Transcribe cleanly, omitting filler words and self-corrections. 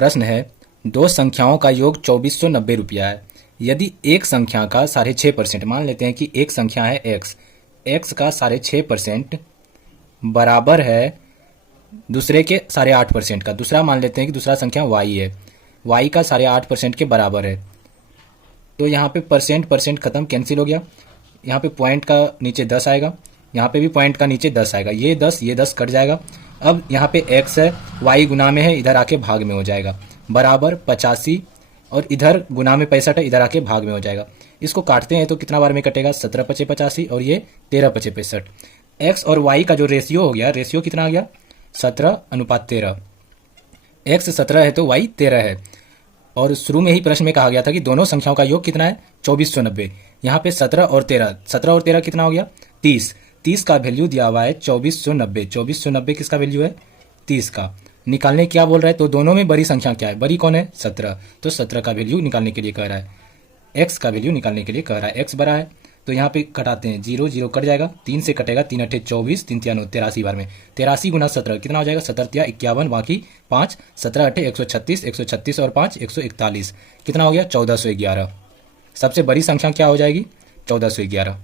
प्रश्न है, दो संख्याओं का योग 2490 रुपया है। यदि एक संख्या का 6.5%, मान लेते हैं कि एक संख्या है एक्स, एक्स का 6.5% बराबर है दूसरे के 8.5% का। दूसरा मान लेते हैं कि दूसरा संख्या वाई है, वाई का 8.5% के बराबर है। तो यहाँ पे परसेंट खत्म, कैंसिल हो गया। यहाँ पे पॉइंट का नीचे 10 आएगा, यहाँ पे भी पॉइंट का नीचे 10 आएगा। ये 10 कट जाएगा। अब यहाँ पे x है, y गुना में है, इधर आके भाग में हो जाएगा, बराबर 85, और इधर गुना में 65 है, इधर आके भाग में हो जाएगा। इसको काटते हैं तो कितना बार में कटेगा, 17 पचे 85 और ये 13 पचे 65। x और y का जो रेशियो हो गया, रेशियो कितना आ गया, 17:13। x 17 है तो y 13 है। और शुरू में ही प्रश्न में कहा गया था कि दोनों संख्याओं का योग कितना है, 2490। यहाँ पे 17 और 13 कितना हो गया, 30। 30 का वैल्यू दिया हुआ है 2490। 2490 किसका वैल्यू है, 30 का। निकालने क्या बोल रहा है, तो दोनों में बड़ी संख्या क्या है, बड़ी कौन है, 17। तो 17 का वैल्यू निकालने के लिए कह रहा है, एक्स का वैल्यू निकालने के लिए कह रहा है। एक्स बड़ा है तो यहाँ पे कटाते हैं, 0 0 कट जाएगा, 3 से कटेगा, 3 अठे 24, 3 3 83 बार में। 83 गुना 17 कितना हो जाएगा, 17 51, बाकी 5, 17 अठे 136, 136 और 5 141, कितना हो गया, 1411। सबसे बड़ी संख्या क्या हो जाएगी, 1411।